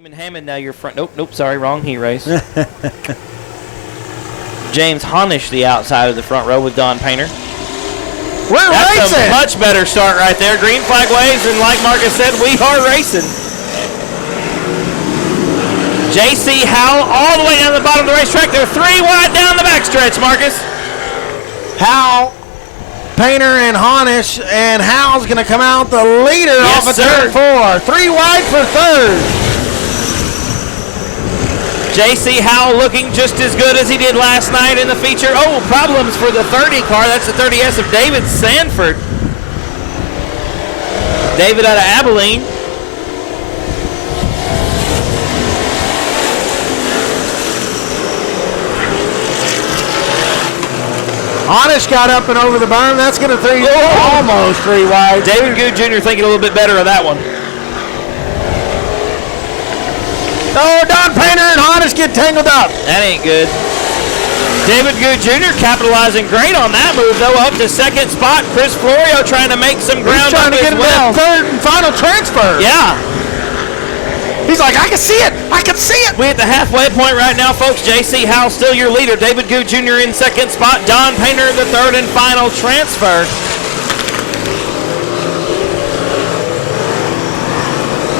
Hammond now your front. Nope, sorry, wrong heat race. James Honish, the outside of the front row with Don Painter. That's racing. A much better start right there. Green flag waves, and like Marcus said, we are racing. J.C. Howell all the way down the bottom of the racetrack. They're 3 wide down the backstretch, Marcus. Howell, Painter, and Honish, and Howell's going to come out the leader off of turn 4. 3 wide for third. J.C. Howell looking just as good as he did last night in the feature. Oh, problems for the 30 car. That's the 30S of David Sanford. David out of Abilene. Honish got up and over the berm. That's going to almost 3 wide. David Goode Jr. thinking a little bit better of that one. Oh, Don Painter and Honish get tangled up. That ain't good. David Goode Jr. capitalizing great on that move, though, up to second spot. Chris Florio trying to make some ground up as well. He's trying to get him that third and final transfer. Yeah. He's like, I can see it. I can see it. We at the halfway point right now, folks. J.C. Howell still your leader. David Goode Jr. in second spot. Don Painter the third and final transfer.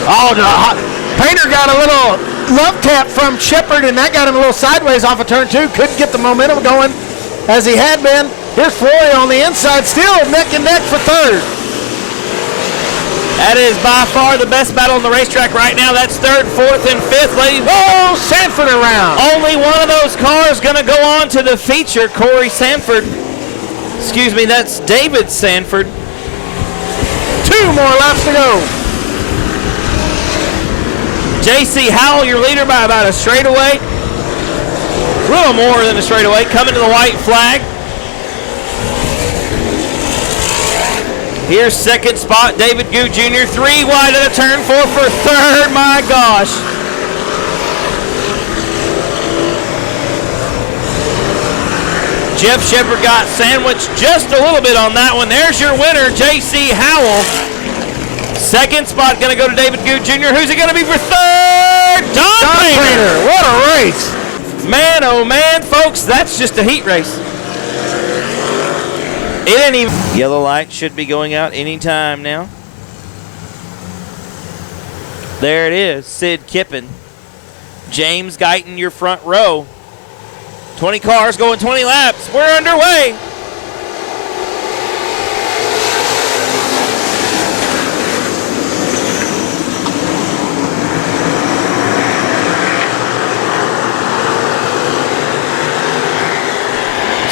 Oh, no. Painter got a little love tap from Shepard, and that got him a little sideways off of turn 2. Couldn't get the momentum going as he had been. Here's Florio on the inside, still neck and neck for third. That is by far the best battle on the racetrack right now. That's third, fourth, and fifth, ladies. Oh, Sanford around. Only one of those cars going to go on to the feature. Corey Sanford. Excuse me, that's David Sanford. 2 more laps to go. J.C. Howell, your leader by about a straightaway. A little more than a straightaway. Coming to the white flag. Here's second spot, David Goode Jr. 3 wide at a turn 4 for third. My gosh. Jeff Shepard got sandwiched just a little bit on that one. There's your winner, J.C. Howell. Second spot going to go to David Goode Jr. Who's it going to be for third? Don Painter. What a race. Man, oh man, folks, that's just a heat race. It ain't even. Yellow light should be going out anytime now. There it is, Sid Kippen. James Guyton, your front row. 20 cars going 20 laps. We're underway.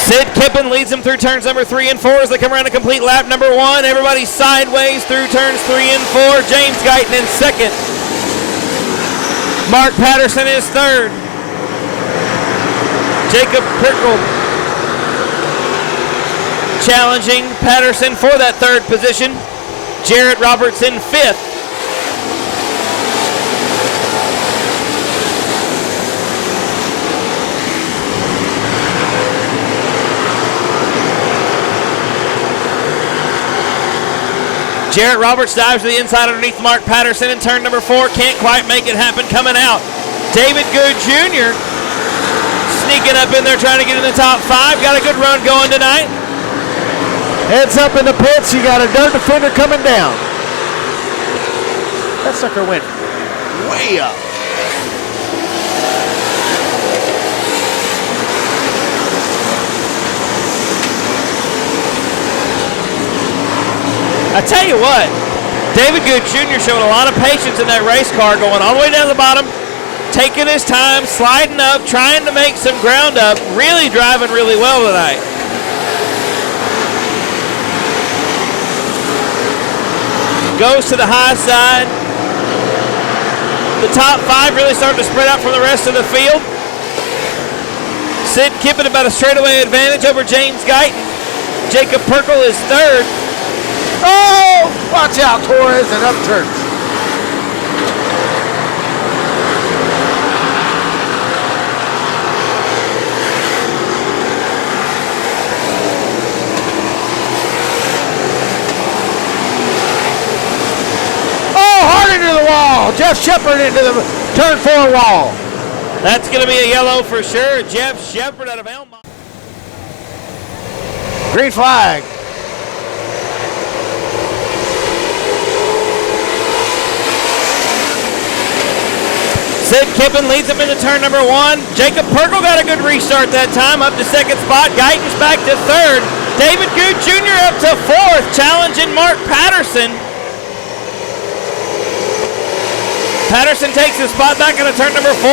Sid Kippen leads them through turns number 3 and 4 as they come around to complete lap number 1. Everybody sideways through turns 3 and 4. James Guyton in second. Mark Patterson is third. Jacob Pirkle challenging Patterson for that third position. Jarrett Roberts in fifth. Jarrett Roberts dives to the inside underneath Mark Patterson in turn number 4. Can't quite make it happen coming out. David Goode Jr. sneaking up in there trying to get in the top 5. Got a good run going tonight. Heads up in the pits. You got a dirt defender coming down. That sucker went way up. I tell you what, David Goode Jr. showing a lot of patience in that race car, going all the way down the bottom, taking his time, sliding up, trying to make some ground up, really driving really well tonight. Goes to the high side. The top 5 really starting to spread out from the rest of the field. Sid Kippen about a straightaway advantage over James Guyton. Jacob Pirkle is third. Oh, watch out, Torres, and upturns. Oh, hard into the wall. Jeff Shepard into the turn 4 wall. That's going to be a yellow for sure. Jeff Shepard out of Elmont. Green flag. Sid Kippen leads him into turn number 1. Jacob Perkle got a good restart that time, up to second spot. Guyton's back to third. David Goode Jr. up to 4th, challenging Mark Patterson. Patterson takes his spot back into turn number 4.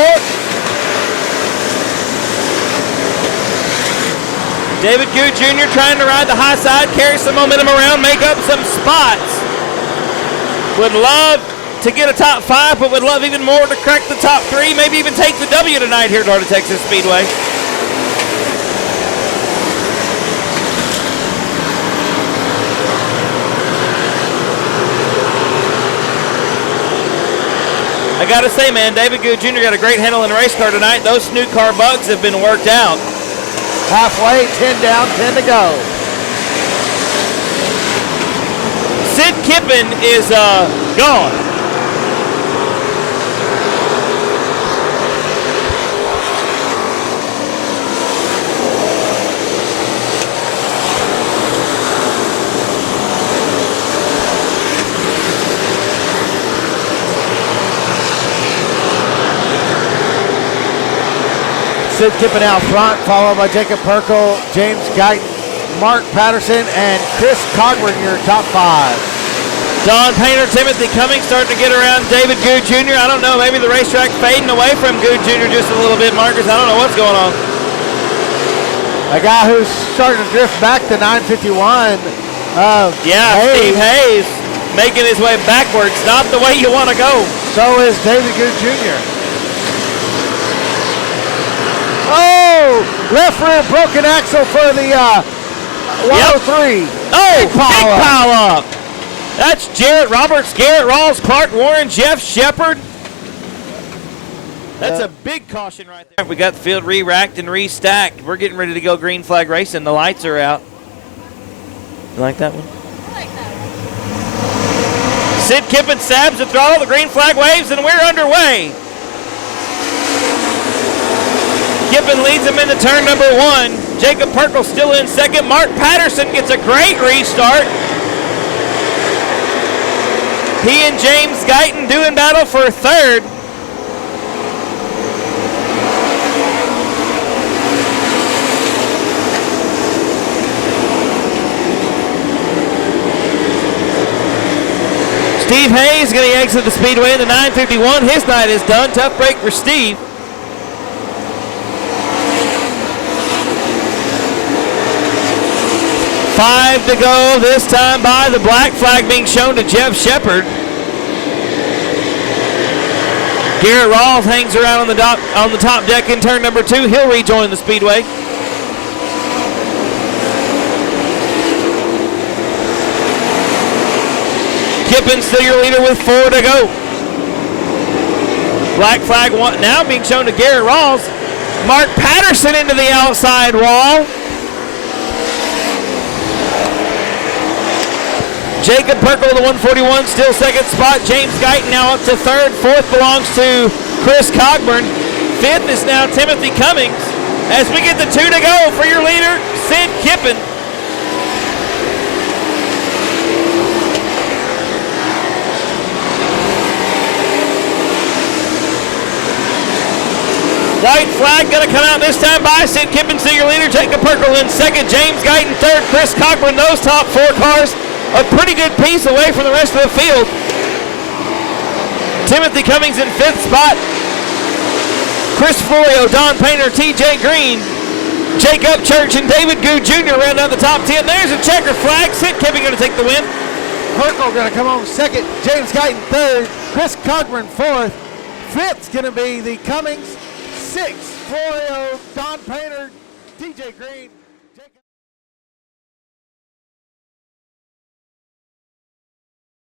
David Goode Jr. trying to ride the high side, carry some momentum around, make up some spots. Would love to get a top 5, but would love even more to crack the top 3, maybe even take the W tonight here at Florida Texas Speedway. I gotta say, man, David Goode Jr. got a great handle in the race car tonight. Those new car bugs have been worked out. Halfway, 10 down, 10 to go. Sid Kippen is gone. Sid Kippen out front, followed by Jacob Perkle, James Guyton, Mark Patterson, and Chris Cogburn, your top 5. Don Painter, Timothy Cummings starting to get around David Goode Jr. I don't know, maybe the racetrack fading away from Goode Jr. just a little bit, Marcus. I don't know what's going on. A guy who's starting to drift back to 951. Steve Hayes making his way backwards. Not the way you want to go. So is David Goode Jr. Oh, left rear broken axle for the 103. Oh, big pile up. That's Jarrett Roberts, Garrett Rawls, Clark Warren, Jeff Shepard. That's a big caution right there. We got the field re-racked and restacked. We're getting ready to go green flag racing. The lights are out. You like that one? I like that one. Sid Kippen stabs the throttle, the green flag waves, and we're underway. Kippen leads him into turn number 1. Jacob Perkle still in second. Mark Patterson gets a great restart. He and James Guyton doing battle for third. Steve Hayes going to exit the speedway in the 951. His night is done. Tough break for Steve. Five to go this time by. The black flag being shown to Jeff Shepard. Garrett Rawls hangs around on the top deck in turn number 2. He'll rejoin the speedway. Kippen still your leader with 4 to go. Black flag now being shown to Garrett Rawls. Mark Patterson into the outside wall. Jacob Perkle, the 141, still second spot. James Guyton now up to third. Fourth belongs to Chris Cogburn. Fifth is now Timothy Cummings. As we get the 2 to go for your leader, Sid Kippen. White flag going to come out this time by. Sid Kippen, still your leader. Jacob Perkle in second. James Guyton third. Chris Cogburn, those top 4 cars a pretty good piece away from the rest of the field. Timothy Cummings in 5th spot. Chris Florio, Don Painter, TJ Green, Jacob Church, and David Goode Jr. round out the top 10. There's a checker flag. Sid Kippen going to take the win. Perkle going to come home second. James Guyton third. Chris Cogburn 4th. 5th's going to be the Cummings. 6th, Florio, Don Painter, TJ Green.